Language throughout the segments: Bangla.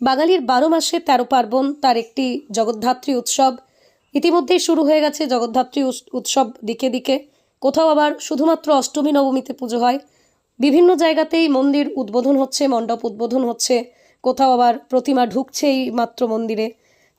বাঙালির বারো মাসে তেরো পার্বণ তার একটি জগদ্ধাত্রী উৎসব। ইতিমধ্যেই শুরু হয়ে গেছে জগদ্ধাত্রী উৎসব দিকে দিকে। কোথাও আবার শুধুমাত্র অষ্টমী, নবমীতে পুজো হয়। বিভিন্ন জায়গাতেই মন্দির উদ্বোধন হচ্ছে, মণ্ডপ উদ্বোধন হচ্ছে। কোথাও আবার প্রতিমা ঢুকছেই মাত্র মন্দিরে।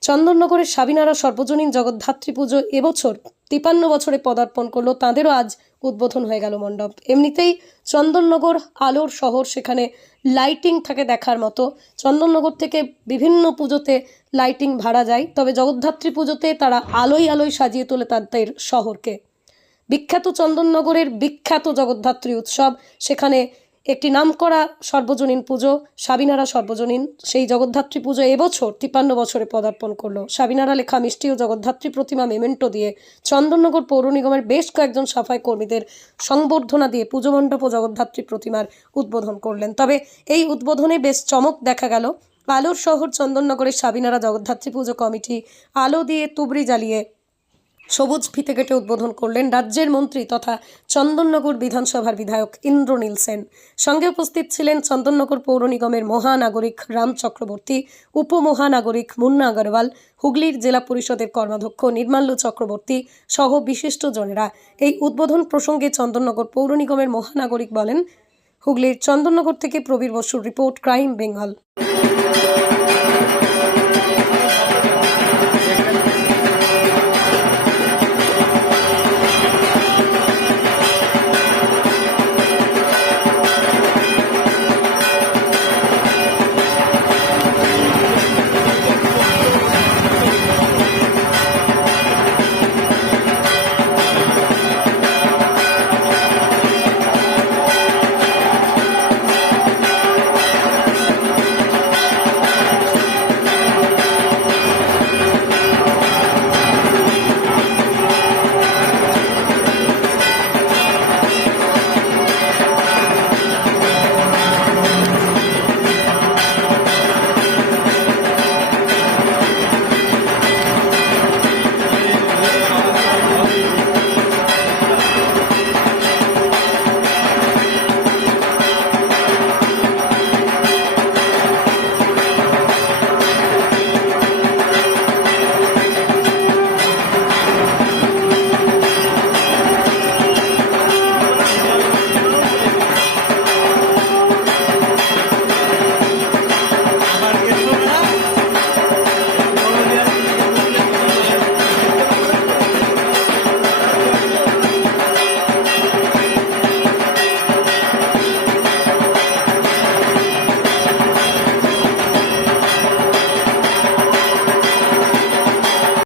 চন্দননগরের সাবিনারা সর্বজনীন জগদ্ধাত্রী পুজো এবছর তিপান্ন বছরে পদার্পণ করল। তাঁদেরও আজ উদ্বোধন হয়ে গেল মণ্ডপ। এমনিতেই চন্দননগর আলোর শহর, সেখানে লাইটিং থাকে দেখার মতো। চন্দননগর থেকে বিভিন্ন পুজোতে লাইটিং ভাড়া যায়। তবে জগদ্ধাত্রী পুজোতে তারা আলোয় আলোয় সাজিয়ে তোলে তাদের শহরকে। বিখ্যাত চন্দননগরের বিখ্যাত জগদ্ধাত্রী উৎসব, সেখানে একটি নামকরা সর্বজনীন পুজো, সাবিনারা সর্বজনীন। সেই জগদ্ধাত্রী পুজো এবছর তিপ্পান্ন বছরে পদার্পণ করল। সাবিনারা লেখা মিষ্টি ও জগদ্ধাত্রী প্রতিমা মেমেন্টো দিয়ে চন্দননগর পৌর নিগমের বেশ কয়েকজন সাফাই কর্মীদের সংবর্ধনা দিয়ে পুজো মণ্ডপ ও জগদ্ধাত্রী প্রতিমার উদ্বোধন করলেন। তবে এই উদ্বোধনে বেশ চমক দেখা গেল। আলোর শহর চন্দননগরের সাবিনারা জগদ্ধাত্রী পুজো কমিটি আলো দিয়ে তুবড়ি জ্বালিয়ে সবুজ ফিতে কেটে উদ্বোধন করলেন রাজ্যের মন্ত্রী তথা চন্দননগর বিধানসভার বিধায়ক ইন্দ্রনীল সেন। সঙ্গে উপস্থিত ছিলেন চন্দননগর পৌর নিগমের মহানাগরিক রাম চক্রবর্তী, উপমহানাগরিক মুন্না আগরওয়াল, হুগলির জেলা পরিষদের কর্মাধ্যক্ষ নির্মাল্য চক্রবর্তী সহ বিশিষ্ট জনেরা। এই উদ্বোধন প্রসঙ্গে চন্দননগর পৌর নিগমের মহানাগরিক বলেন, হুগলির চন্দননগর থেকে প্রবীর বসুর রিপোর্ট ক্রাইম বেঙ্গল।